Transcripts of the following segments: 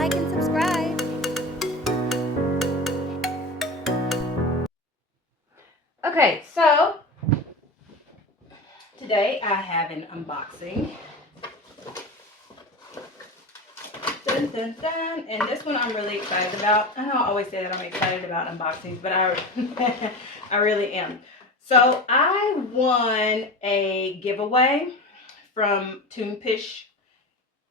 like, and subscribe. Okay, so today I have an unboxing. Dun, dun, dun. And this one I'm really excited about. I know I always say that I'm excited about unboxings, but I really am. So I won a giveaway from Toonpish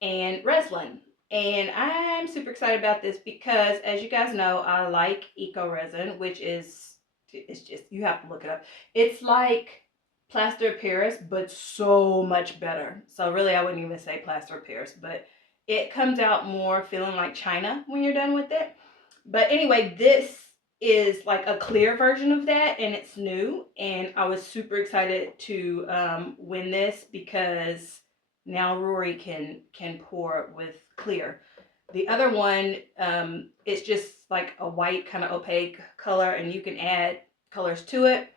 and Reslin. And I'm super excited about this because, as you guys know, I like eco resin, which is, it's just, you have to look it up. It's like plaster of Paris, but so much better. So really, I wouldn't even say plaster of Paris, but it comes out more feeling like China when you're done with it. But anyway, this is like a clear version of that, and it's new. And I was super excited to win this because now Rory can pour with clear. The other one it's just like a white kind of opaque color, and you can add colors to it,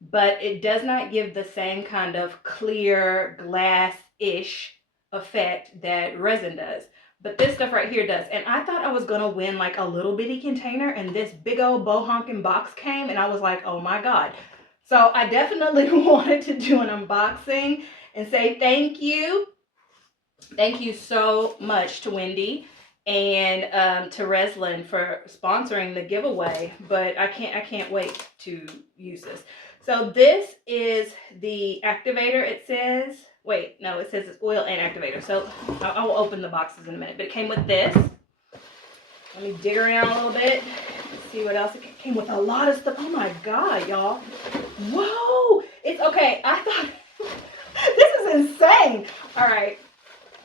but it does not give the same kind of clear glass-ish effect that resin does. But this stuff right here does. And I thought I was gonna win like a little bitty container, and this big old bow honking box came, and I was like, oh my God. So I definitely wanted to do an unboxing and say thank you. Thank you so much to Wendy and to Reslin for sponsoring the giveaway. But I can't wait to use this. So this is the activator. It says, wait, no, it says it's oil and activator. So I will open the boxes in a minute. But it came with this. Let me dig around a little bit. See what else. It came with a lot of stuff. Oh my God, y'all. Whoa. It's okay. I thought this is insane. All right.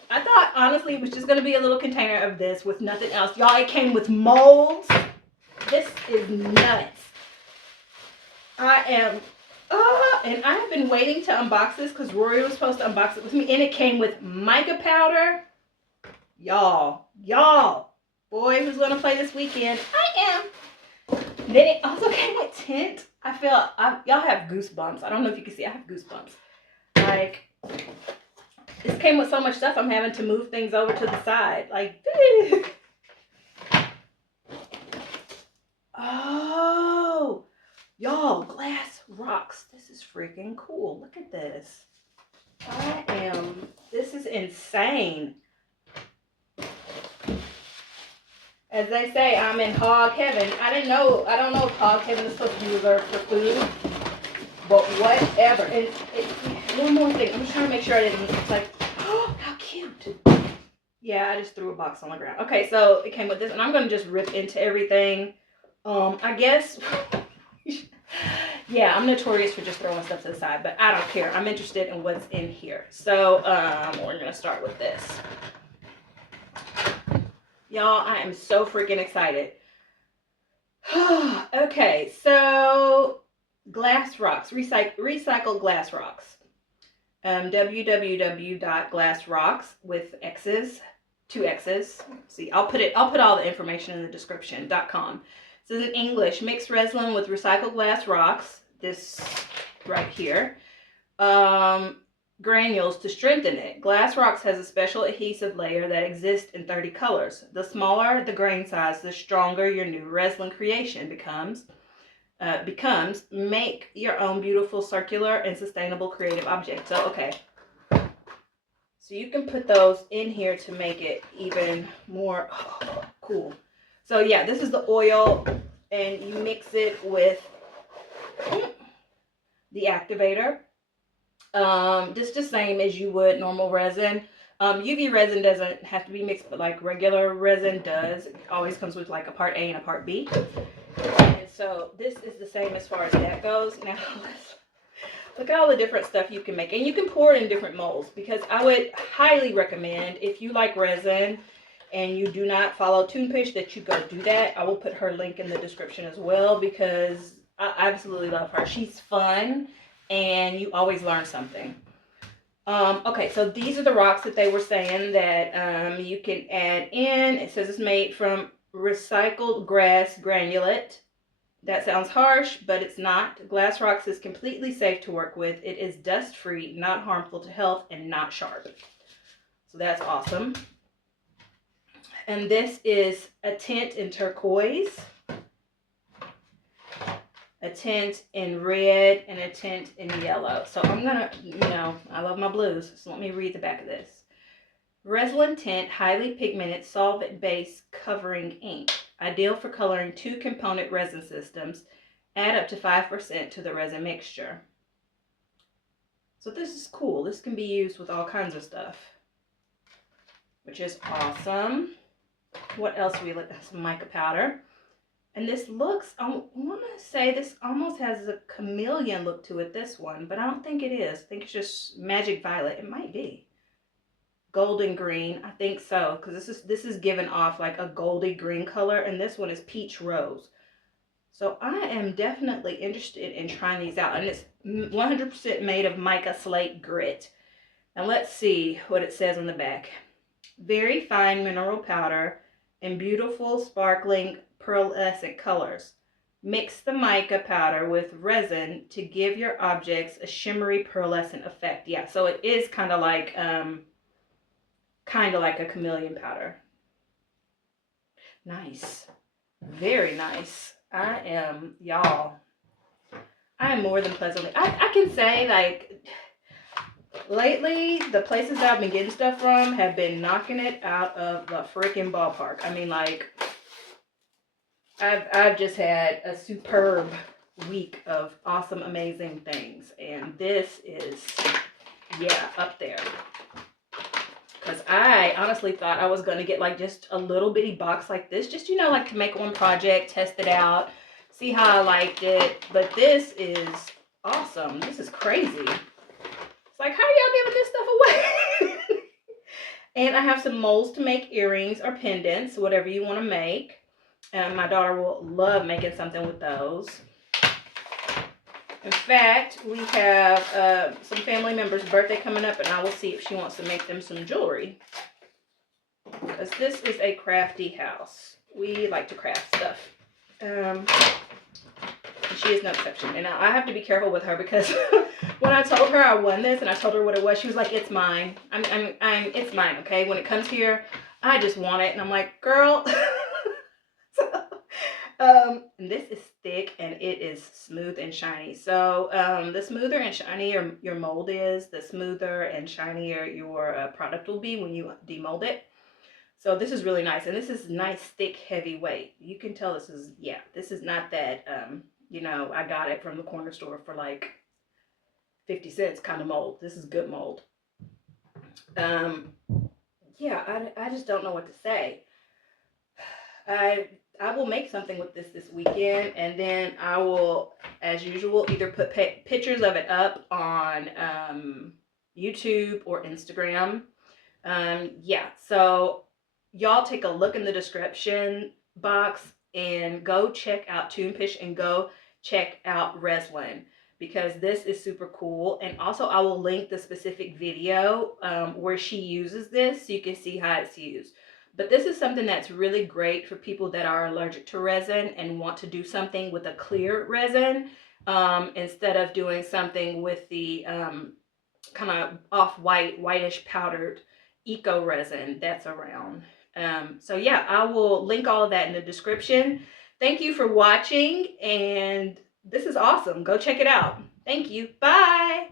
I thought, honestly, it was just going to be a little container of this with nothing else. Y'all, it came with molds. This is nuts. I am, and I have been waiting to unbox this because Rory was supposed to unbox it with me. And it came with mica powder. Y'all, boy, who's going to play this weekend? I am. Then it also came with tint. Y'all have goosebumps. I don't know if you can see. I have goosebumps. Like, this came with so much stuff, I'm having to move things over to the side. Like, oh, y'all, glass rocks. This is freaking cool. Look at this. This is insane. As they say, I'm in hog heaven. I don't know if hog heaven is supposed to be reserved for food, but whatever. And one more thing. I'm just trying to make sure I didn't, it's like, oh, how cute. Yeah, I just threw a box on the ground. Okay, so it came with this, and I'm going to just rip into everything. I guess, yeah, I'm notorious for just throwing stuff to the side, but I don't care. I'm interested in what's in here. So, we're going to start with this. Y'all, I am so freaking excited. Okay, so glass rocks, recycled glass rocks. www.glassrocks with X's, 2 X's. See, I'll put all the information in the description.com. It says in English, mix resin with recycled glass rocks, this right here, granules to strengthen it. Glass rocks has a special adhesive layer that exists in 30 colors. The smaller the grain size, the stronger your new resin creation becomes. Make your own beautiful circular and sustainable creative object. So, okay. So you can put those in here to make it even more cool. So yeah, this is the oil, and you mix it with the activator. Just the same as you would normal resin. UV resin doesn't have to be mixed, but like regular resin does. It always comes with like a part A and a part B. And so this is the same as far as that goes. Now let's look at all the different stuff you can make. And you can pour it in different molds, because I would highly recommend, if you like resin and you do not follow Toonpish, that you go do that. I will put her link in the description as well, because I absolutely love her. She's fun, and you always learn something. Okay, so these are the rocks that they were saying that you can add in. It says it's made from recycled grass granulate. That sounds harsh, but it's not. Glass rocks is completely safe to work with. It is dust-free, not harmful to health, and not sharp. So that's awesome. And this is a tint in turquoise, a tint in red, and a tint in yellow. So I'm gonna, I love my blues, so let me read the back of this. Reslin tint, highly pigmented solvent-based covering ink. Ideal for coloring 2-component resin systems. Add up to 5% to the resin mixture. So this is cool. This can be used with all kinds of stuff, which is awesome. What else we look? Some mica powder. And this looks, I want to say this almost has a chameleon look to it, this one, but I don't think it is. I think it's just magic violet. It might be. Golden green, I think so, because this is given off like a goldy green color, and this one is peach rose. So I am definitely interested in trying these out, and it's 100% made of mica slate grit. Now let's see what it says on the back. Very fine mineral powder and beautiful sparkling pearlescent colors. Mix the mica powder with resin to give your objects a shimmery pearlescent effect. Yeah, so it is kind of like a chameleon powder. Nice. Very nice. I am more than pleasantly. I can say, like, lately, the places that I've been getting stuff from have been knocking it out of the freaking ballpark. I mean, like, I've just had a superb week of awesome, amazing things. And this is, yeah, up there. Because I honestly thought I was going to get like just a little bitty box like this. Just, like to make one project, test it out, see how I liked it. But this is awesome. This is crazy. It's like, how are y'all giving this stuff away? And I have some molds to make earrings or pendants, whatever you want to make. And my daughter will love making something with those. In fact, we have some family members' birthday coming up, and I will see if she wants to make them some jewelry. Because this is a crafty house. We like to craft stuff. She is no exception. And I have to be careful with her because when I told her I won this and I told her what it was, she was like, it's mine. It's mine, okay? When it comes here, I just want it. And I'm like, girl. And this is thick and it is smooth and shiny. So the smoother and shinier your mold is, the smoother and shinier your product will be when you demold it. So this is really nice, and this is nice, thick, heavy weight. You can tell this is, yeah, this is not that I got it from the corner store for like 50 cents kind of mold. This is good mold. Yeah, I just don't know what to say. I will make something with this weekend, and then I will, as usual, either put pictures of it up on YouTube or Instagram. Yeah, so y'all take a look in the description box and go check out Toonpish and go check out Reslin, because this is super cool. And also I will link the specific video where she uses this so you can see how it's used. But this is something that's really great for people that are allergic to resin and want to do something with a clear resin instead of doing something with the kind of off-white, whitish powdered eco resin that's around. So yeah, I will link all of that in the description. Thank you for watching, and this is awesome. Go check it out. Thank you. Bye.